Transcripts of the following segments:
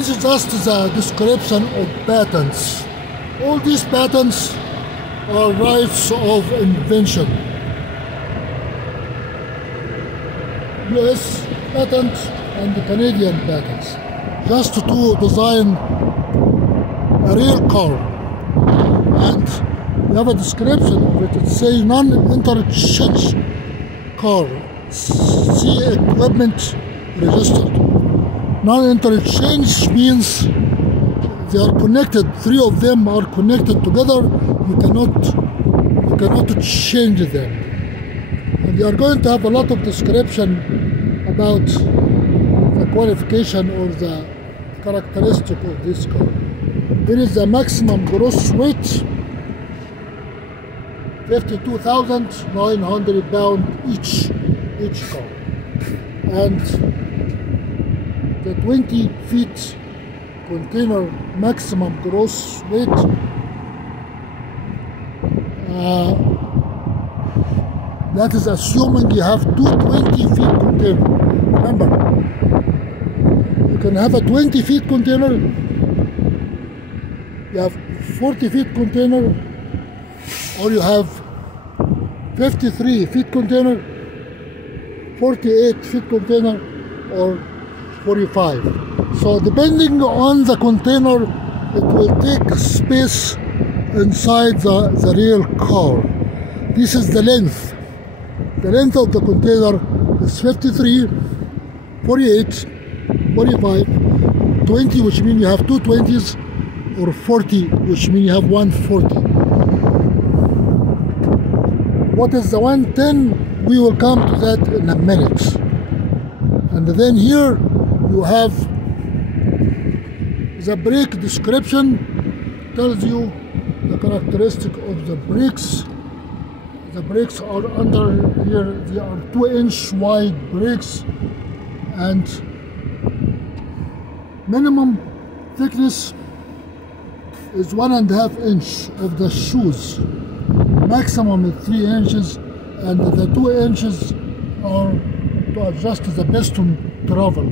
This is just the description of patents. All these patents are rights of invention. US patent and the Canadian patents. Just to design a real car. And you have a description of it. It says non-interchange car. C equipment registered. Non-interchange means they are connected. Three of them are connected together. You cannot change them. And you are going to have a lot of description about the qualification or the characteristic of this car. There is a maximum gross weight, 52,900 pounds each car, and the 20 feet container maximum gross weight that is assuming you have two 20 feet container. Remember, you can have a 20 feet container, you have 40 feet container, or you have 53 feet container, 48 feet container, or 45. So depending on the container, it will take space inside the real car. This is the length. The length of the container is 53, 48, 45, 20, which means you have two 20s, or 40, which means you have one 40. What is the 110? We will come to that in a minute. And then here you have the brake description, tells you the characteristic of the brakes. The brakes are under here, they are 2-inch wide brakes, and minimum thickness is 1.5 inch of the shoes. Maximum is 3 inches, and the 2 inches are to adjust the piston travel.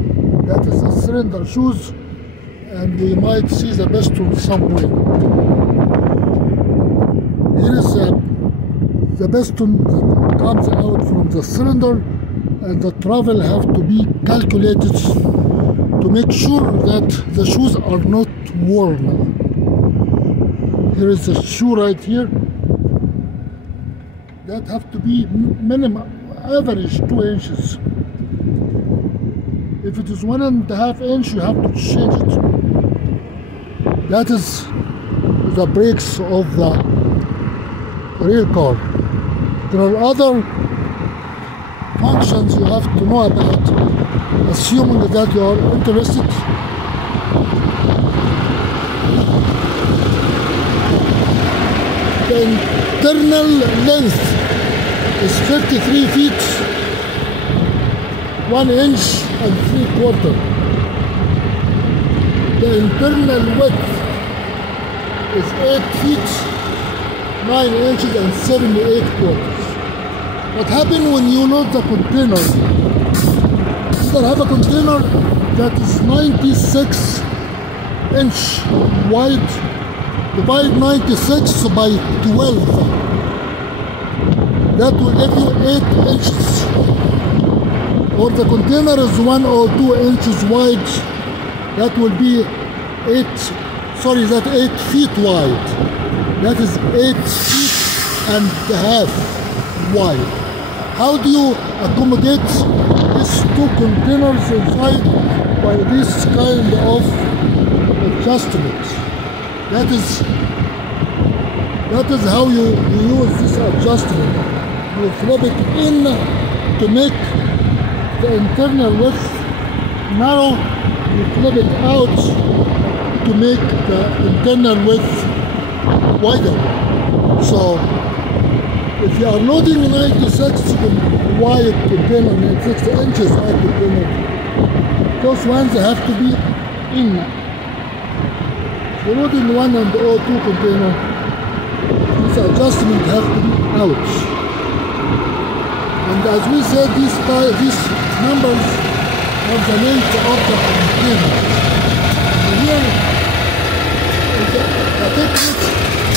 That is the cylinder shoes, and we might see the piston somewhere. Here is the piston that comes out from the cylinder, and the travel have to be calculated to make sure that the shoes are not worn. Here is the shoe right here. That have to be minimum, average 2 inches. If it is 1.5 inch, you have to change it. That is the brakes of the real car. There are other functions you have to know about, assuming that you are interested. The internal length is 53 feet, 1 inch and 3/4. The internal width is 8 feet, 9 inches and 78 quarters. What happens when you load the container? You have a container that is 96 inch wide. Divide 96 by 12. That will give you 8 inches. Or the container is 1 or 2 inches wide. That will be 8 feet wide. That is 8 feet and a half wide. How do you accommodate these two containers inside? By this kind of adjustment. That is how you use this adjustment. You flip it in to make the internal width narrow. You flip it out to make the internal width wider. So if you are loading 96 wide container, 96 inches wide container, those ones have to be in. If you're loading 1 and 2 container, this adjustment has to be out. And as we said, these numbers are the length of the container. here is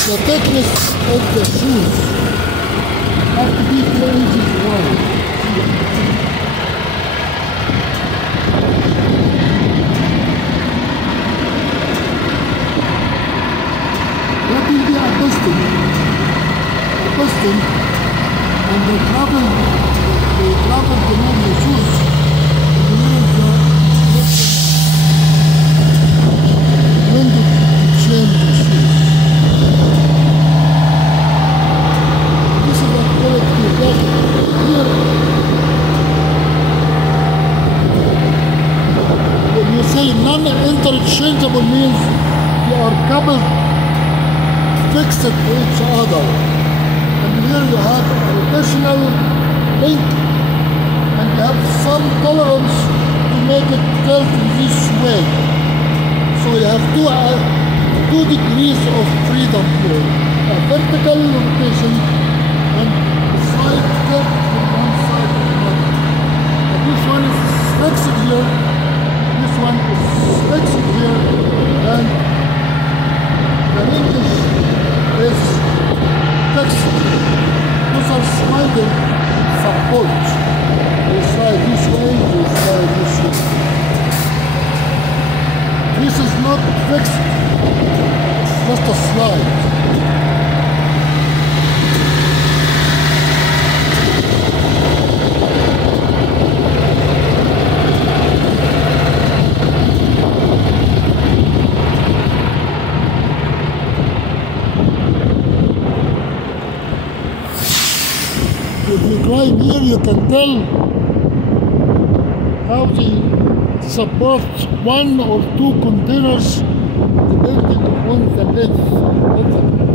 the thickness of the shoes have to be 4 inches wide. That will be a piston, and the travel to move the shoes. When to change the shoes. This is a quality that here. When you say non-interchangeable means they are coupled, fixed to each other. And here you have a rotational link, and you have some tolerance to make it tilt in this way. So you have two degrees of freedom here. A vertical rotation and a side tilt from one side to another. And this one is fixed here, this one is fixed here, and the hinges is fixed. Those are sliding support. They slide this way, they slide this way. This is not fixed, it's just a slide. If you drive here, you can tell how they support 1 or 2 containers depending on the length of the